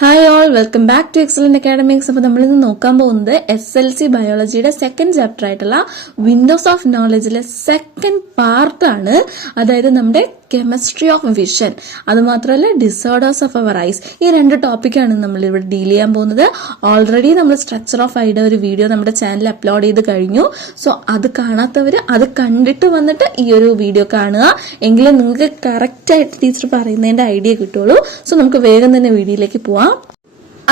Hi all, welcome back to excellent academics. അപ്പോൾ നമ്മളിന്ന് നോക്കാൻ പോകുന്നത് SLC ബയോളജിയുടെ സെക്കൻഡ് ചാപ്റ്റർ ആയിട്ടുള്ള വിൻഡോസ് ഓഫ് നോളജിലെ സെക്കൻഡ് പാർട്ടാണ്. അതായത് നമ്മുടെ കെമിസ്ട്രി ഓഫ് വിഷൻ, അതുമാത്രമല്ല ഡിസോർഡേഴ്സ് ഓഫ് അവർ ഐസ്. ഈ രണ്ട് ടോപ്പിക്കാണ് നമ്മൾ ഇവിടെ ഡീൽ ചെയ്യാൻ പോകുന്നത്. ഓൾറെഡി നമ്മൾ സ്ട്രക്ചർ ഓഫ് ഐയുടെ ഒരു വീഡിയോ നമ്മുടെ ചാനലിൽ അപ്ലോഡ് ചെയ്ത് കഴിഞ്ഞു. സോ അത് കാണാത്തവർ അത് കണ്ടിട്ട് വന്നിട്ട് ഈ ഒരു വീഡിയോ കാണുക, എങ്കിലും നിങ്ങൾക്ക് കറക്റ്റ് ആയിട്ട് ടീച്ചർ പറയുന്നതിന്റെ ഐഡിയ കിട്ടുള്ളൂ. സോ നമുക്ക് വേഗം തന്നെ വീഡിയോയിലേക്ക് പോവാം.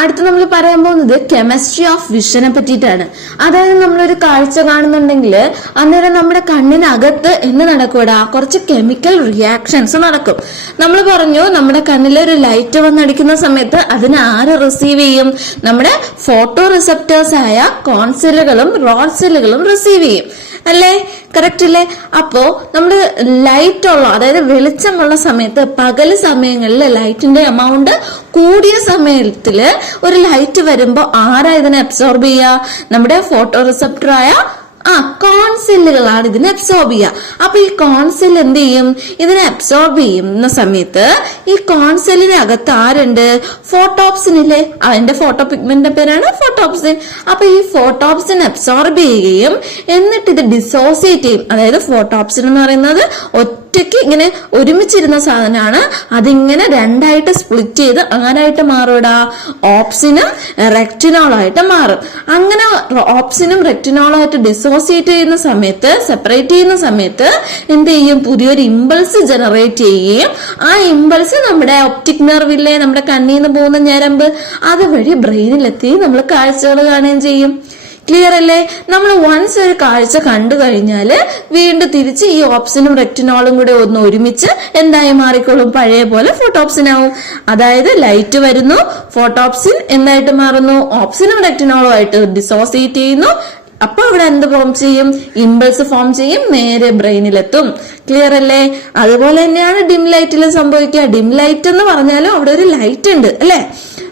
അടുത്ത് നമ്മൾ പറയാൻ പോകുന്നത് കെമിസ്ട്രി ഓഫ് വിഷനെ പറ്റിയിട്ടാണ്. അതായത് നമ്മളൊരു കാഴ്ച കാണുന്നുണ്ടെങ്കിൽ അന്നേരം നമ്മുടെ കണ്ണിനകത്ത് എന്ത് നടക്കൂടാ, കുറച്ച് കെമിക്കൽ റിയാക്ഷൻസ് നടക്കും. നമ്മൾ പറഞ്ഞു നമ്മുടെ കണ്ണിൽ ഒരു ലൈറ്റ് വന്നടിക്കുന്ന സമയത്ത് അതിനെ ആര് റിസീവ് ചെയ്യും? നമ്മുടെ ഫോട്ടോ റിസപ്റ്റേഴ്സ് ആയ കോൺ സെല്ലുകളും റോഡ് സെല്ലുകളും റിസീവ് ചെയ്യും അല്ലേ? കറക്റ്റ് അല്ലേ? അപ്പോ നമ്മള് ലൈറ്റ് ഉള്ള, അതായത് വെളിച്ചമുള്ള സമയത്ത്, പകല് സമയങ്ങളിൽ ലൈറ്റിന്റെ എമൗണ്ട് കൂടിയ സമയത്തില് ഒരു ലൈറ്റ് വരുമ്പോ ആരാ ഇതിനെ അബ്സോർബ് ചെയ്യുക? നമ്മുടെ ഫോട്ടോ റിസപ്റ്ററായ കോൺ സെല്ലുകളാണ് ഇതിനെ അബ്സോർബ് ചെയ്യുക. അപ്പൊ ഈ കോൺ സെൽ എന്ത് ചെയ്യും? ഇതിനെ അബ്സോർബ് ചെയ്യുന്ന സമയത്ത് ഈ കോൺ സെല്ലിന് അകത്ത് ആരുണ്ട്? ഫോട്ടോപ്സിൻ ഇല്ലേ? അതിന്റെ ഫോട്ടോ പിഗ്മെന്റിന്റെ പേരാണ് ഫോട്ടോപ്സിൻ. അപ്പൊ ഈ ഫോട്ടോപ്സിൻ അബ്സോർബ് ചെയ്യുകയും എന്നിട്ട് ഇത് ഡിസോസിയേറ്റ് ചെയ്യും. അതായത് ഫോട്ടോപ്സിൻ എന്ന് പറയുന്നത് ഒറ്റയ്ക്ക് ഇങ്ങനെ ഒരുമിച്ചിരുന്ന സാധനമാണ്. അതിങ്ങനെ രണ്ടായിട്ട് സ്പ്ലിറ്റ് ചെയ്ത് ആരായിട്ട് മാറൂടാ? ഓപ്സിനും റെക്റ്റിനോളും ആയിട്ട് മാറും. അങ്ങനെ ഓപ്സിനും റെക്റ്റിനോളും ആയിട്ട് ഡിസോസിയേറ്റ് ചെയ്യുന്ന സമയത്ത്, സെപ്പറേറ്റ് ചെയ്യുന്ന സമയത്ത് എന്ത് ചെയ്യും? പുതിയൊരു ഇമ്പൾസ് ജനറേറ്റ് ചെയ്യുകയും ആ ഇമ്പൾസ് നമ്മുടെ ഒപ്റ്റിക് നെർവില്ലേ, നമ്മുടെ കണ്ണിൽ നിന്ന് പോകുന്ന ഞരമ്പ്, അതുവഴി ബ്രെയിനിലെത്തി നമ്മൾ കാഴ്ചകൾ കാണുകയും ചെയ്യും. ക്ലിയർ അല്ലേ? നമ്മൾ വൺസ് ഒരു കാഴ്ച കണ്ടു കഴിഞ്ഞാല് വീണ്ടും തിരിച്ച് ഈ ഓപ്സിനും റെക്റ്റിനോളും കൂടെ ഒന്ന് ഒരുമിച്ച് എന്തായി മാറിക്കോളും? പഴയ പോലെ ഫോട്ടോപ്സിൻ ആവും. അതായത് ലൈറ്റ് വരുന്നു, ഫോട്ടോപ്സിൻ എന്തായിട്ട് മാറുന്നു? ഓപ്സിനും റെക്റ്റിനോളും ആയിട്ട് ഡിസോസിയേറ്റ് ചെയ്യുന്നു. അപ്പൊ ഇവിടെ എന്ത് ഫോം ചെയ്യും? ഇമ്പൾസ് ഫോം ചെയ്യും, നേരെ ബ്രെയിനിലെത്തും. ക്ലിയർ അല്ലേ? അതുപോലെ തന്നെയാണ് ഡിം ലൈറ്റിൽ സംഭവിക്കുക. ഡിം ലൈറ്റ് എന്ന് പറഞ്ഞാലും അവിടെ ഒരു ലൈറ്റ് ഉണ്ട് അല്ലെ?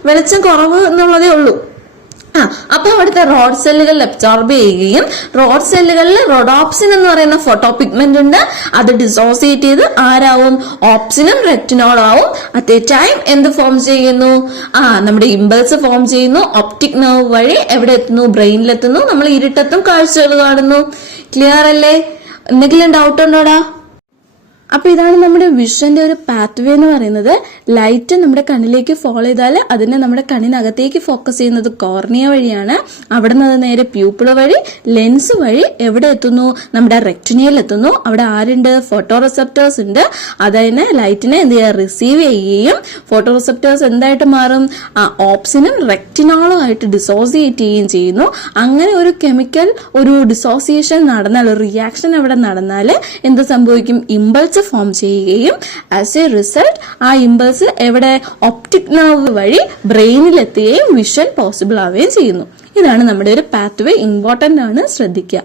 വെളിച്ചം കുറവ് എന്നുള്ളതേ ഉള്ളൂ. അപ്പൊ അവിടുത്തെ റോഡ് സെല്ലുകളിൽ അബ്സോർബ് ചെയ്യുകയും റോഡ് സെല്ലുകളിൽ റോഡോപ്സിൻ എന്ന് പറയുന്ന ഫോട്ടോ പിഗ്മെന്റ് ഉണ്ട്. അത് ഡിസോസിയേറ്റ് ചെയ്ത് ആരാവും? ഓപ്സിനും റെറ്റിനോളാവും. അറ്റ് എ ടൈം എന്ത് ഫോം ചെയ്യുന്നു? നമ്മുടെ ഇമ്പൾസ് ഫോം ചെയ്യുന്നു. ഒപ്റ്റിക് നെർവ് വഴി എവിടെ എത്തുന്നു? ബ്രെയിനിലെത്തുന്നു. നമ്മൾ ഇരുട്ടത്തും കാഴ്ചകൾ കാണുന്നു. ക്ലിയർ അല്ലേ? എന്തെങ്കിലും ഡൗട്ട് ഉണ്ടോടാ? അപ്പൊ ഇതാണ് നമ്മുടെ വിഷന്റെ ഒരു പാത്വേ എന്ന് പറയുന്നത്. ലൈറ്റ് നമ്മുടെ കണ്ണിലേക്ക് ഫോളോ ചെയ്താൽ അതിനെ നമ്മുടെ കണ്ണിനകത്തേക്ക് ഫോക്കസ് ചെയ്യുന്നത് കോർണിയ വഴിയാണ്. അവിടെ നിന്ന് അത് നേരെ പ്യൂപ്പിൾ വഴി, ലെൻസ് വഴി എവിടെ എത്തുന്നു? നമ്മുടെ റെക്റ്റിനയിൽ എത്തുന്നു. അവിടെ ആരുണ്ട്? ഫോട്ടോ റിസപ്റ്റേഴ്സ് ഉണ്ട്. അതിനെ ലൈറ്റിനെ എന്ത് ചെയ്യുക? റിസീവ് ചെയ്യുകയും ഫോട്ടോ റിസപ്റ്റേഴ്സ് എന്തായിട്ട് മാറും? ഓപ്സിനും റെക്റ്റിനോളും ആയിട്ട് ഡിസോസിയേറ്റ് ചെയ്യുകയും ചെയ്യുന്നു. അങ്ങനെ ഒരു കെമിക്കൽ ഒരു ഡിസോസിയേഷൻ നടന്നാൽ, ഒരു റിയാക്ഷൻ അവിടെ നടന്നാൽ എന്ത് സംഭവിക്കും? ഇമ്പൾസ് ഫോം ചെയ്യുകയും ആസ് എ റിസൾട്ട് ആ ഇമ്പൾസ് എവിടെ? ഒപ്റ്റിക് നെർവ് വഴി ബ്രെയിനിലെത്തുകയും വിഷൻ പോസിബിൾ ആവുകയും ചെയ്യുന്നു. ഇതാണ് നമ്മുടെ ഒരു പാത്വേ. ഇമ്പോർട്ടന്റ് ആണ്, ശ്രദ്ധിക്കുക.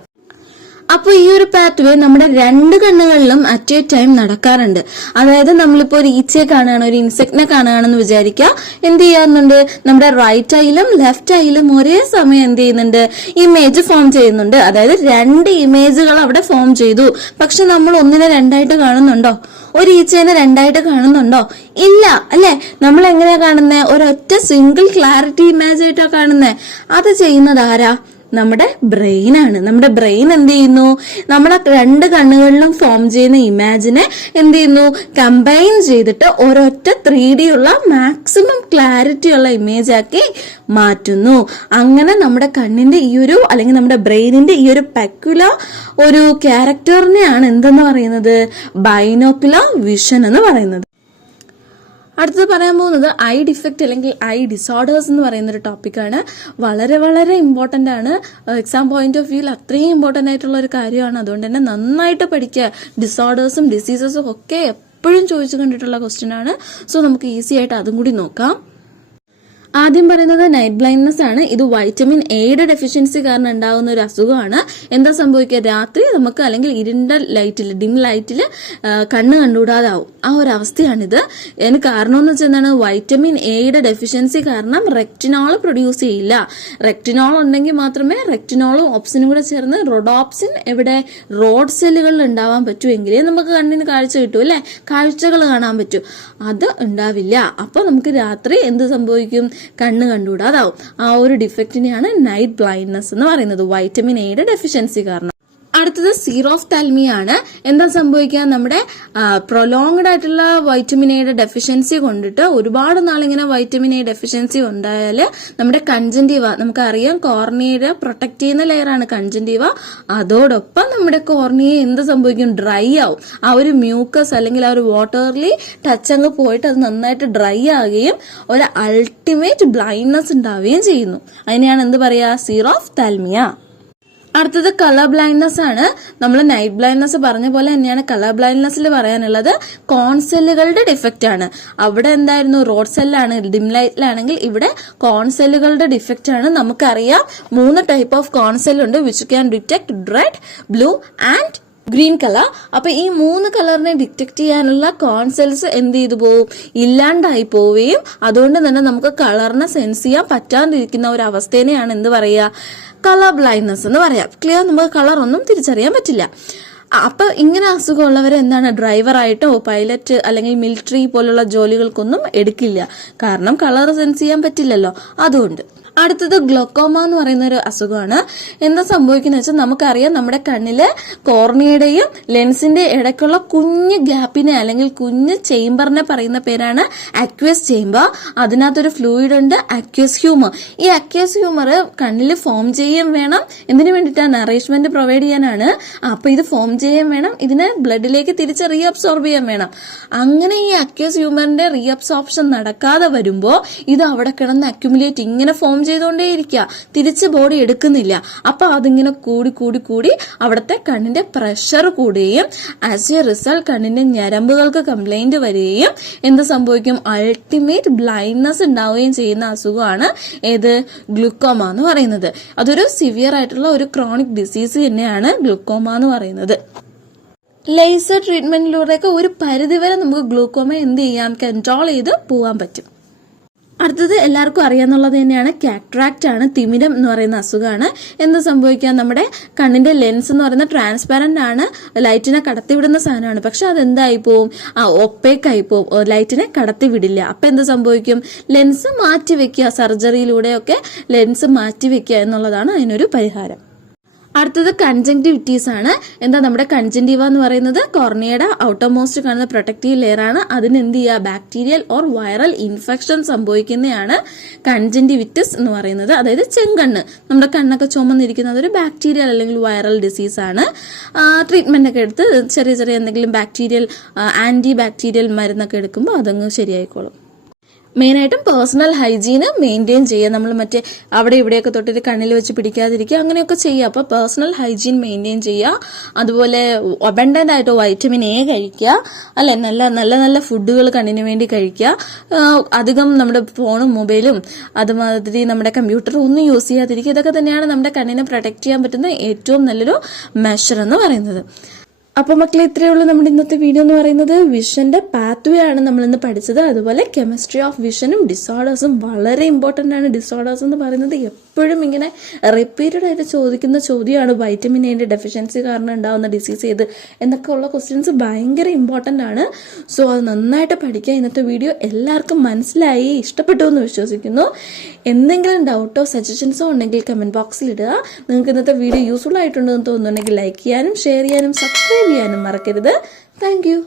അപ്പൊ ഈ ഒരു പാത്വേ നമ്മുടെ രണ്ട് കണ്ണുകളിലും അറ്റ് എ ടൈം നടക്കാറുണ്ട്. അതായത് നമ്മളിപ്പോ ഒരു ഈച്ചയെ കാണുകയാണ്, ഒരു ഇൻസെക്റ്റിനെ കാണുകയാണെന്ന് വിചാരിക്കുക. എന്ത് ചെയ്യാറുണ്ട്? നമ്മുടെ റൈറ്റ് ഐയിലും ലെഫ്റ്റ് ഐയിലും ഒരേ സമയം എന്ത് ചെയ്യുന്നുണ്ട്? ഇമേജ് ഫോം ചെയ്യുന്നുണ്ട്. അതായത് രണ്ട് ഇമേജുകൾ അവിടെ ഫോം ചെയ്തു. പക്ഷെ നമ്മൾ ഒന്നിനെ രണ്ടായിട്ട് കാണുന്നുണ്ടോ? ഒരു ഈച്ചേനെ രണ്ടായിട്ട് കാണുന്നുണ്ടോ? ഇല്ല അല്ലെ? നമ്മൾ എങ്ങനെയാ കാണുന്നത്? ഒരൊറ്റ സിംഗിൾ ക്ലാരിറ്റി ഇമേജ് ആയിട്ടാ കാണുന്നത്. അത് ചെയ്യുന്നത് ആരാ? നമ്മുടെ ബ്രെയിൻ ആണ്. നമ്മുടെ ബ്രെയിൻ എന്ത് ചെയ്യുന്നു? നമ്മുടെ രണ്ട് കണ്ണുകളിലും ഫോം ചെയ്യുന്ന ഇമേജിനെ എന്ത് ചെയ്യുന്നു? കമ്പൈൻ ചെയ്തിട്ട് ഒരൊറ്റ 3D ഉള്ള മാക്സിമം ക്ലാരിറ്റി ഉള്ള ഇമേജ് ആക്കി മാറ്റുന്നു. അങ്ങനെ നമ്മുടെ കണ്ണിന്റെ ഈ ഒരു, അല്ലെങ്കിൽ നമ്മുടെ ബ്രെയിനിന്റെ ഈ ഒരു പെക്യുലർ ഒരു ക്യാരക്ടറിനെയാണ് എന്തെന്ന് പറയുന്നത്? ബൈനോക്കുലർ വിഷൻ എന്ന് പറയുന്നത്. അടുത്തത് പറയാൻ പോകുന്നത് ഐ ഡിഫക്റ്റ് അല്ലെങ്കിൽ ഐ ഡിസോർഡേഴ്സ് എന്ന് പറയുന്ന ഒരു ടോപ്പിക്കാണ്. വളരെ വളരെ ഇമ്പോർട്ടന്റ് ആണ്. എക്സാം പോയിന്റ് ഓഫ് വ്യൂവിൽ അത്രയും ഇമ്പോർട്ടന്റ് ആയിട്ടുള്ള ഒരു കാര്യമാണ്. അതുകൊണ്ട് തന്നെ നന്നായിട്ട് പഠിക്കുക. ഡിസോർഡേഴ്സും ഡിസീസസും ഒക്കെ എപ്പോഴും ചോദിച്ചു കണ്ടിട്ടുള്ള ക്വസ്റ്റ്യൻ ആണ്. സോ നമുക്ക് ഈസി ആയിട്ട് അതും കൂടി നോക്കാം. ആദ്യം പറയുന്നത് നൈറ്റ് ബ്ലൈൻഡ്നെസ് ആണ്. ഇത് വൈറ്റമിൻ എയുടെ ഡെഫിഷ്യൻസി കാരണം ഉണ്ടാകുന്ന ഒരു അസുഖമാണ്. എന്താ സംഭവിക്കുക? രാത്രി നമുക്ക് അല്ലെങ്കിൽ ഇരുണ്ട ലൈറ്റിൽ, ഡിം ലൈറ്റിൽ കണ്ണ് കണ്ടുകൂടാതാവും. ആ ഒരു അവസ്ഥയാണിത്. അതിന് കാരണം എന്ന് വെച്ചാൽ എന്താണ്? വൈറ്റമിൻ എയുടെ ഡെഫിഷ്യൻസി കാരണം റെക്റ്റിനോൾ പ്രൊഡ്യൂസ് ചെയ്യില്ല. റെക്റ്റിനോൾ ഉണ്ടെങ്കിൽ മാത്രമേ റെക്റ്റിനോളും ഓപ്സിനും കൂടെ ചേർന്ന് റോഡോപ്സിൻ എവിടെ? റോഡ് സെല്ലുകളിൽ ഉണ്ടാവാൻ പറ്റുമെങ്കിലേ നമുക്ക് കണ്ണിന് കാഴ്ച കിട്ടും അല്ലെ? കാഴ്ചകൾ കാണാൻ പറ്റും. അത് ഉണ്ടാവില്ല. അപ്പൊ നമുക്ക് രാത്രി എന്ത് സംഭവിക്കും? കണ്ണ് കണ്ടുകൂടാതാവും. ആ ഒരു ഡിഫക്റ്റിനെയാണ് നൈറ്റ് ബ്ലൈൻഡ്നെസ് എന്ന് പറയുന്നത്, വൈറ്റമിൻ എയുടെ ഡെഫിഷ്യൻസി കാരണം. അടുത്തത് സീറോഫ്താൽമിയ ആണ്. എന്താ സംഭവിക്കുക, നമ്മുടെ പ്രൊലോങ്ഡ് ആയിട്ടുള്ള വൈറ്റമിൻ എയുടെ ഡെഫിഷ്യൻസി കൊണ്ടിട്ട് ഒരുപാട് നാളിങ്ങനെ വൈറ്റമിൻ എ ഡെഫിഷ്യൻസി ഉണ്ടായാൽ നമ്മുടെ കൺജന്റീവ, നമുക്കറിയാം കോർണിയയുടെ പ്രൊട്ടക്ട് ചെയ്യുന്ന ലെയറാണ് കൺജന്റീവ, അതോടൊപ്പം നമ്മുടെ കോർണിയ എന്ത് സംഭവിക്കും, ഡ്രൈ ആവും. ആ ഒരു മ്യൂക്കസ് അല്ലെങ്കിൽ ആ ഒരു വാട്ടർലി ടച്ച് അങ്ങ് പോയിട്ട് അത് നന്നായിട്ട് ഡ്രൈ ആവുകയും ഒരു അൾട്ടിമേറ്റ് ബ്ലൈൻഡ്നെസ് ഉണ്ടാവുകയും ചെയ്യുന്നു. അതിനെയാണ് എന്ത് പറയാ, സീറോഫ്താൽമിയ. അടുത്തത് കളർ ബ്ലൈൻഡ്നെസ് ആണ്. നമ്മൾ നൈറ്റ് ബ്ലൈൻഡ്നെസ് പറഞ്ഞ പോലെ തന്നെയാണ് കളർ ബ്ലൈൻഡ്നെസ്സിൽ പറയാനുള്ളത്. കോൺസെല്ലുകളുടെ ഡിഫക്റ്റ് ആണ്. അവിടെ എന്തായിരുന്നു, റോഡ് സെല്ലാണ്, ഡിം ലൈറ്റിലാണെങ്കിൽ ഇവിടെ കോൺസെല്ലുകളുടെ ഡിഫക്റ്റ് ആണ്. നമുക്കറിയാം 3 ടൈപ്പ് ഓഫ് കോൺസെല്ലുണ്ട്, which can detect red, blue and green colour. അപ്പൊ ഈ 3 കളറിനെ ഡിറ്റക്ട് ചെയ്യാനുള്ള കോൺസെൽസ് എന്ത് ചെയ്തു പോവും, ഇല്ലാണ്ടായി പോവുകയും അതുകൊണ്ട് തന്നെ നമുക്ക് കളറിനെ സെൻസ് ചെയ്യാൻ പറ്റാതിരിക്കുന്ന ഒരു അവസ്ഥേനെയാണ് എന്ത് പറയുക, കളർ ബ്ലൈൻഡ്നെസ് എന്ന് പറയാം. ക്ലിയർ, നമുക്ക് കളർ ഒന്നും തിരിച്ചറിയാൻ പറ്റില്ല. അപ്പൊ ഇങ്ങനെ അസുഖമുള്ളവർ എന്താണ്, ഡ്രൈവറായിട്ടോ പൈലറ്റ് അല്ലെങ്കിൽ മിലിറ്ററി പോലുള്ള ജോലികൾക്കൊന്നും എടുക്കില്ല, കാരണം കളർ സെൻസ് ചെയ്യാൻ പറ്റില്ലല്ലോ, അതുകൊണ്ട്. അടുത്തത് ഗ്ലോക്കോമ എന്ന് പറയുന്ന ഒരു അസുഖമാണ്. എന്താ സംഭവിക്കുന്ന വെച്ചാൽ നമുക്കറിയാം നമ്മുടെ കണ്ണില് കോർണിയയുടെയും ലെൻസിന്റെ ഇടയ്ക്കുള്ള കുഞ്ഞ് ഗ്യാപ്പിനെ അല്ലെങ്കിൽ കുഞ്ഞ് ചേംബറിനെ പറയുന്ന പേരാണ് അക്വസ് ചേംബർ. അതിനകത്തൊരു ഫ്ലൂയിഡ് ഉണ്ട്, അക്വസ് ഹ്യൂമർ. ഈ അക്വസ് ഹ്യൂമർ കണ്ണിൽ ഫോം ചെയ്യുകയും വേണം. എന്തിനു വേണ്ടിയിട്ടാണ്, നറിഷ്മെന്റ് പ്രൊവൈഡ് ചെയ്യാനാണ്. അപ്പൊ ഇത് ഫോം ചെയ്യുകയും വേണം, ഇതിനെ ബ്ലഡിലേക്ക് തിരിച്ച് റീഅബ്സോർബ് ചെയ്യാൻ വേണം. അങ്ങനെ ഈ അക്വസ് ഹ്യൂമറിന്റെ റീഅബ്സോർപ്ഷൻ നടക്കാതെ വരുമ്പോ ഇത് അവിടെ കിടന്ന് അക്യുമുലേറ്റ് ഇങ്ങനെ ഫോം ചെയ്തുകൊണ്ടേയിരിക്കുക, തിരിച്ച് ബോഡി എടുക്കുന്നില്ല. അപ്പൊ അതിങ്ങനെ കൂടി കൂടി കൂടി അവിടുത്തെ കണ്ണിന്റെ പ്രഷർ കൂടുകയും ആസ് എ റിസൾട്ട് കണ്ണിന്റെ ഞരമ്പുകൾക്ക് കംപ്ലൈന്റ് വരികയും എന്ത് സംഭവിക്കും, അൾട്ടിമേറ്റ് ബ്ലൈൻഡ്നെസ് ഉണ്ടാവുകയും ചെയ്യുന്ന അസുഖമാണ് ഏത്, ഗ്ലൂക്കോമ എന്ന് പറയുന്നത്. അതൊരു സിവിയർ ആയിട്ടുള്ള ഒരു ക്രോണിക് ഡിസീസ് തന്നെയാണ് ഗ്ലൂക്കോമ എന്ന് പറയുന്നത്. ലേസർ ട്രീറ്റ്മെന്റിലൂടെയൊക്കെ ഒരു പരിധിവരെ നമുക്ക് ഗ്ലൂക്കോമ എന്ത് ചെയ്യാം, കൺട്രോൾ ചെയ്ത് പോകാൻ പറ്റും. അടുത്തത് എല്ലാവർക്കും അറിയാന്നുള്ളത് തന്നെയാണ്, കാറ്ററാക്റ്റ് ആണ്, തിമിരം എന്ന് പറയുന്ന അസുഖമാണ്. എന്ത് സംഭവിക്കുക, നമ്മുടെ കണ്ണിന്റെ ലെൻസ് എന്ന് പറയുന്നത് ട്രാൻസ്പാരന്റ് ആണ്, ലൈറ്റിനെ കടത്തിവിടുന്ന സാധനമാണ്. പക്ഷെ അതെന്തായി പോവും, ഒപ്പേക്ക് ആയി പോവും, ലൈറ്റിനെ കടത്തിവിടില്ല. അപ്പൊ എന്ത് സംഭവിക്കും, ലെൻസ് മാറ്റി വെക്കുക, സർജറിയിലൂടെയൊക്കെ ലെൻസ് മാറ്റി വെക്കുക എന്നുള്ളതാണ് അതിനൊരു പരിഹാരം. അടുത്തത് കൺജങ്ക്ടിവിറ്റീസ് ആണ്. എന്താ, നമ്മുടെ കൺജന്റീവ എന്ന് പറയുന്നത് കോർണിയയുടെ ഔട്ടർമോസ്റ്റ് കാണുന്ന പ്രൊട്ടക്റ്റീവ് ലെയർ ആണ്. അതിന് എന്ത് ചെയ്യുക, ബാക്ടീരിയൽ ഓർ വൈറൽ ഇൻഫെക്ഷൻ സംഭവിക്കുന്നതാണ് കൺജന്റിവിറ്റിസ് എന്ന് പറയുന്നത്. അതായത് ചെങ്കണ്ണ്, നമ്മുടെ കണ്ണൊക്കെ ചുമന്നിരിക്കുന്നത് ഒരു ബാക്ടീരിയൽ അല്ലെങ്കിൽ വൈറൽ ഡിസീസ് ആണ്. ട്രീറ്റ്മെന്റ് ഒക്കെ എടുത്ത് ചെറിയ ചെറിയ എന്തെങ്കിലും ബാക്ടീരിയൽ ആന്റി ബാക്ടീരിയൽ മരുന്നൊക്കെ എടുക്കുമ്പോൾ അതങ്ങ് ശരിയായിക്കോളും. മെയിനായിട്ടും പേഴ്സണൽ ഹൈജീന് മെയിൻറ്റെയിൻ ചെയ്യുക. നമ്മൾ മറ്റേ അവിടെ ഇവിടെയൊക്കെ തൊട്ടിട്ട് കണ്ണിൽ വെച്ച് പിടിക്കാതിരിക്കുക, അങ്ങനെയൊക്കെ ചെയ്യുക. അപ്പോൾ പേഴ്സണൽ ഹൈജീൻ മെയിൻറ്റെയിൻ ചെയ്യുക. അതുപോലെ അബണ്ടന്റ് ആയിട്ട് വൈറ്റമിൻ എ കഴിക്കുക, അല്ലെ, നല്ല നല്ല നല്ല ഫുഡുകൾ കണ്ണിന് വേണ്ടി കഴിക്കുക. അധികം നമ്മുടെ ഫോണും മൊബൈലും അതുമാതിരി നമ്മുടെ കമ്പ്യൂട്ടറും ഒന്നും യൂസ് ചെയ്യാതിരിക്കുക. ഇതൊക്കെ തന്നെയാണ് നമ്മുടെ കണ്ണിനെ പ്രൊട്ടക്ട് ചെയ്യാൻ പറ്റുന്ന ഏറ്റവും നല്ലൊരു മെഷർ എന്ന് പറയുന്നത്. അപ്പൊ മക്കളെ, ഇത്രയേ ഉള്ളൂ നമ്മുടെ ഇന്നത്തെ വീഡിയോ എന്ന് പറയുന്നത്. വിഷന്റെ പാത്വേ ആണ് നമ്മൾ ഇന്ന് പഠിച്ചത്. അതുപോലെ കെമിസ്ട്രി ഓഫ് വിഷനും ഡിസോർഡേഴ്സും വളരെ ഇമ്പോർട്ടന്റ് ആണ്. ഡിസോർഡേഴ്സ് എന്ന് പറയുന്നത് എപ്പോഴും ഇങ്ങനെ റിപ്പീറ്റഡ് ആയിട്ട് ചോദിക്കുന്ന ചോദ്യമാണ്. വൈറ്റമിൻ എന്റെ ഡെഫിഷ്യൻസി കാരണം ഉണ്ടാവുന്ന ഡിസീസ് ഏത് എന്നൊക്കെ ഉള്ള ക്വസ്റ്റ്യൻസ് ഭയങ്കര ഇമ്പോർട്ടന്റ് ആണ്. സോ അത് നന്നായിട്ട് പഠിക്കുക. ഇന്നത്തെ വീഡിയോ എല്ലാവർക്കും മനസ്സിലായി, ഇഷ്ടപ്പെട്ടു എന്ന് വിശ്വസിക്കുന്നു. എന്തെങ്കിലും ഡൗട്ടോ സജഷൻസോ ഉണ്ടെങ്കിൽ കമന്റ് ബോക്സിൽ ഇടുക. നിങ്ങൾക്ക് ഇന്നത്തെ വീഡിയോ യൂസ്ഫുൾ ആയിട്ടുണ്ടെന്ന് തോന്നുന്നുണ്ടെങ്കിൽ ലൈക്ക് ചെയ്യാനും ഷെയർ ചെയ്യാനും സബ്സ്ക്രൈബ് ചെയ്യാനും മറക്കരുത്. Thank you.